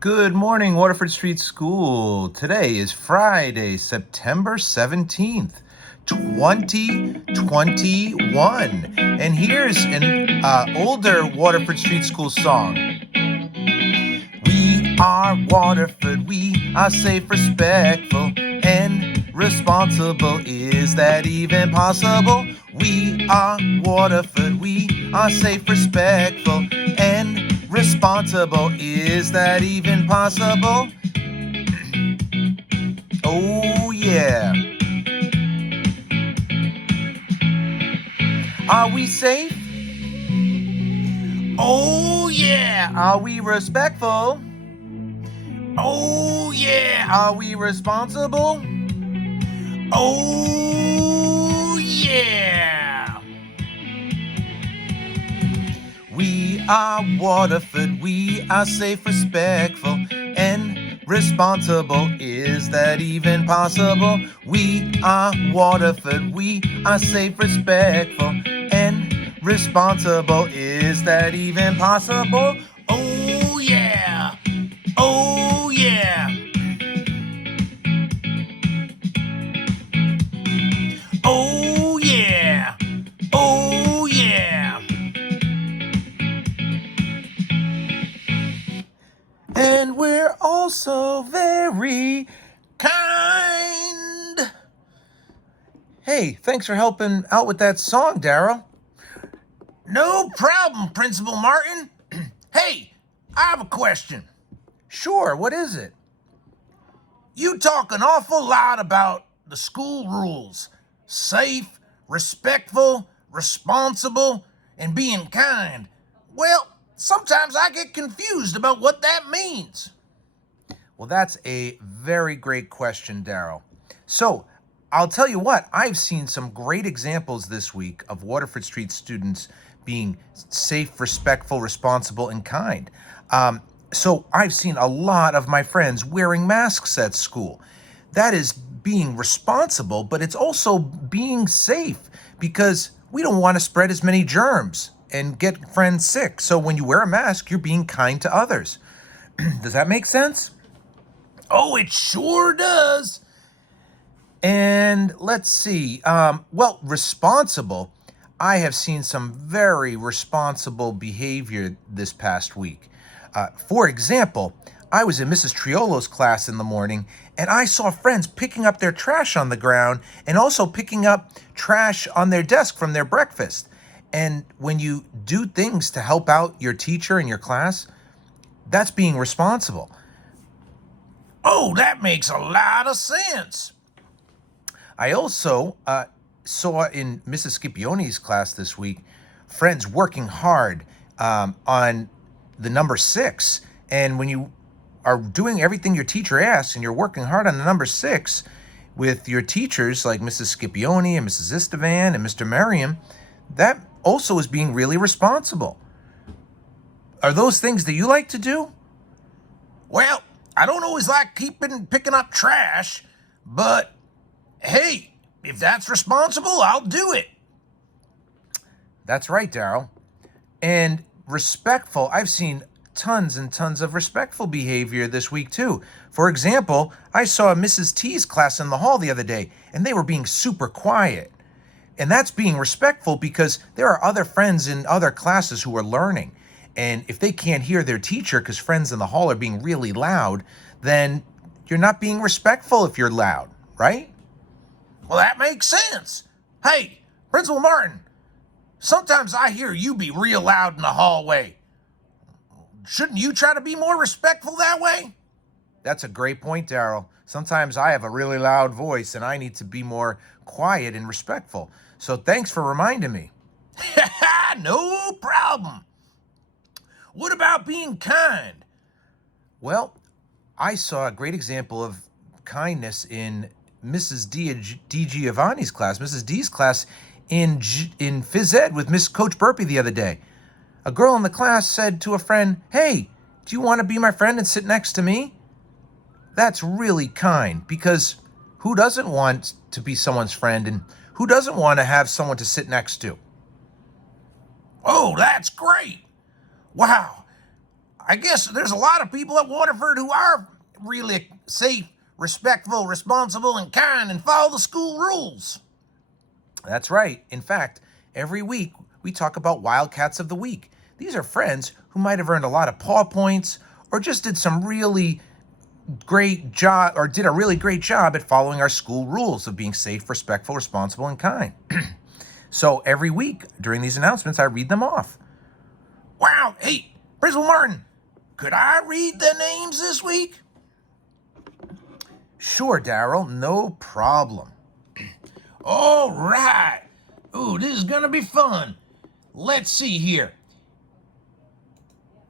Good morning, Waterford Street School. Today is Friday, September 17th, 2021. And here's an older Waterford Street School song. We are Waterford, we are safe, respectful, and responsible. Is that even possible? We are Waterford, we are safe, respectful, and responsible. Is that even possible? Oh, yeah. Are we safe? Oh, yeah. Are we respectful? Oh, yeah. Are we responsible? Oh, yeah. We are Waterford, we are safe, respectful, and responsible. Is that even possible? We are Waterford, we are safe, respectful, and responsible. Is that even possible? Oh, yeah. Oh, yeah. Oh, yeah. Oh, yeah. And we're also very kind. Hey, thanks for helping out with that song, Daryl. No problem, Principal Martin. Hey, I have a question. Sure, what is it? You talk an awful lot about the school rules. Safe, respectful, responsible, and being kind. Well, sometimes I get confused about what that means. Well, that's a very great question, Daryl. So, I'll tell you what, I've seen some great examples this week of Waterford Street students being safe, respectful, responsible, and kind. So, I've seen a lot of my friends wearing masks at school. That is being responsible, but it's also being safe because we don't want to spread as many germs and get friends sick. So, when you wear a mask, you're being kind to others. Does that make sense? Oh, it sure does. And let's see. Well, responsible. I have seen some very responsible behavior this past week. For example, I was in Mrs. Triolo's class in the morning and I saw friends picking up their trash on the ground and also picking up trash on their desk from their breakfast. And when you do things to help out your teacher in your class, that's being responsible. Oh, that makes a lot of sense. I also saw in Mrs. Scipione's class this week friends working hard on the number 6. And when you are doing everything your teacher asks and you're working hard on the number 6 with your teachers like Mrs. Scipione and Mrs. Istavan and Mr. Merriam, that also is being really responsible. Are those things that you like to do? Well, I don't always like picking up trash, but hey, if that's responsible, I'll do it. That's right, Daryl. And respectful, I've seen tons and tons of respectful behavior this week, too. For example, I saw Mrs. T's class in the hall the other day, and they were being super quiet. And that's being respectful because there are other friends in other classes who are learning. And if they can't hear their teacher because friends in the hall are being really loud, then you're not being respectful if you're loud, right? Well, that makes sense. Hey, Principal Martin, sometimes I hear you be real loud in the hallway. Shouldn't you try to be more respectful that way? That's a great point, Daryl. Sometimes I have a really loud voice and I need to be more quiet and respectful. So thanks for reminding me. No problem. What about being kind? Well, I saw a great example of kindness in Mrs. D. Giovanni's class, Mrs. D's class in phys ed with Miss Coach Burpee the other day. A girl in the class said to a friend, "Hey, do you want to be my friend and sit next to me?" That's really kind because who doesn't want to be someone's friend and who doesn't want to have someone to sit next to? Oh, that's great. Wow. I guess there's a lot of people at Waterford who are really safe, respectful, responsible, and kind and follow the school rules. That's right. In fact, every week we talk about Wildcats of the Week. These are friends who might have earned a lot of paw points or just did some really great job or did a really great job at following our school rules of being safe, respectful, responsible, and kind. So every week during these announcements, I read them off. Wow, hey, Principal Martin, could I read the names this week? Sure, Daryl, no problem. All right. Ooh, this is gonna be fun. Let's see here.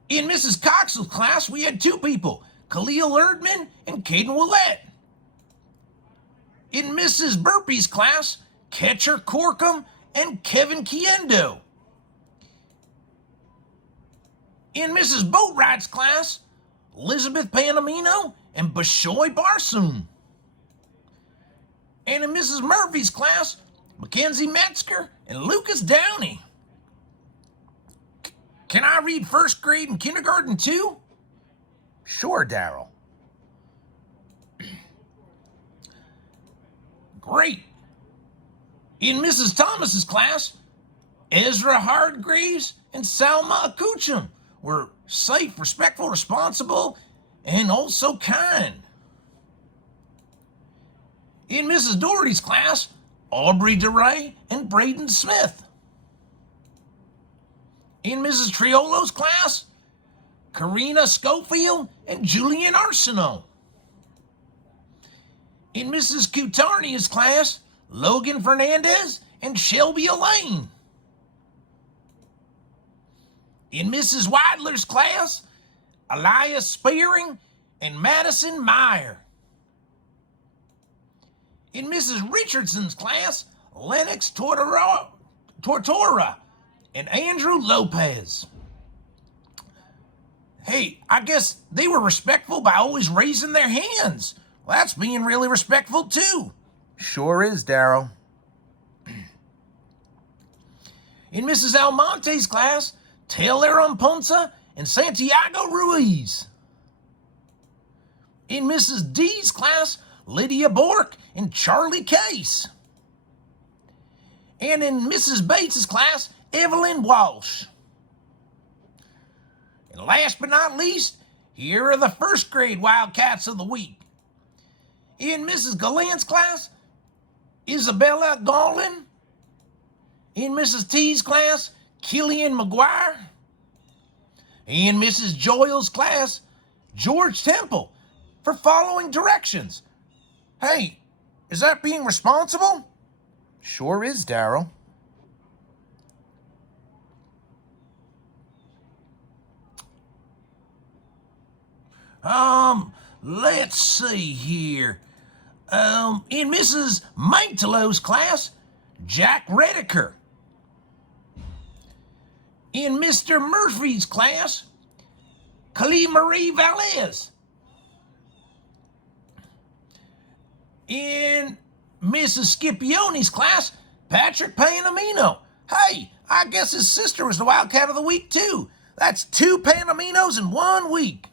In Mrs. Cox's class, we had two people, Khalil Erdman and Caden Willett. In Mrs. Burpee's class, Catcher Corkum and Kevin Kiendo. In Mrs. Boatwright's class, Elizabeth Panamino and Bashoy Barsoom. And in Mrs. Murphy's class, Mackenzie Metzger and Lucas Downey. Can I read first grade and kindergarten too? Sure, Daryl. Great. In Mrs. Thomas's class, Ezra Hardgraves and Salma Akuchum were safe, respectful, responsible, and also kind. In Mrs. Doherty's class, Aubrey DeRay and Braden Smith. In Mrs. Triolo's class, Karina Schofield and Julian Arsenault. In Mrs. Kutarnia's class, Logan Fernandez and Shelby Elaine. In Mrs. Weidler's class, Elias Spearing and Madison Meyer. In Mrs. Richardson's class, Lennox Tortora and Andrew Lopez. Hey, I guess they were respectful by always raising their hands. Well, that's being really respectful too. Sure is, Daryl. In Mrs. Almonte's class, Taylor Amponza and Santiago Ruiz. In Mrs. D's class, Lydia Bork and Charlie Case. And in Mrs. Bates's class, Evelyn Walsh. And last but not least, here are the first grade Wildcats of the week. In Mrs. Gallant's class, Isabella Gaulin. In Mrs. T's class, Killian McGuire. In Mrs. Joyle's class, George Temple, for following directions. Hey, is that being responsible? Sure is, Daryl. Let's see here. In Mrs. Mantelo's class, Jack Rediker. In Mr. Murphy's class, Kali Marie Valez. In Mrs. Scipione's class, Patrick Panamino. Hey, I guess his sister was the Wildcat of the Week too. That's 2 Panaminos in 1 week.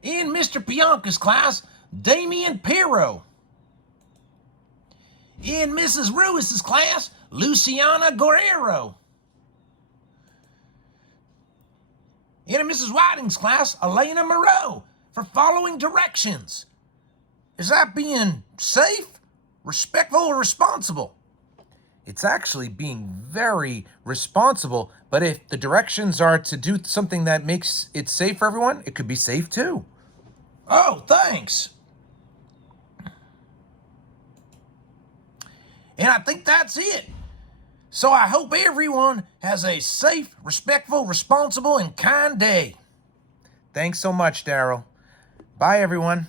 In Mr. Pianca's class, Damian Pirro. In Mrs. Ruiz's class, Luciana Guerrero. In Mrs. Whiting's class, Elena Moreau, for following directions. Is that being safe, respectful, or responsible? It's actually being very responsible, but if the directions are to do something that makes it safe for everyone, it could be safe too. Oh, thanks. And I think that's it. So I hope everyone has a safe, respectful, responsible, and kind day. Thanks so much, Daryl. Bye, everyone.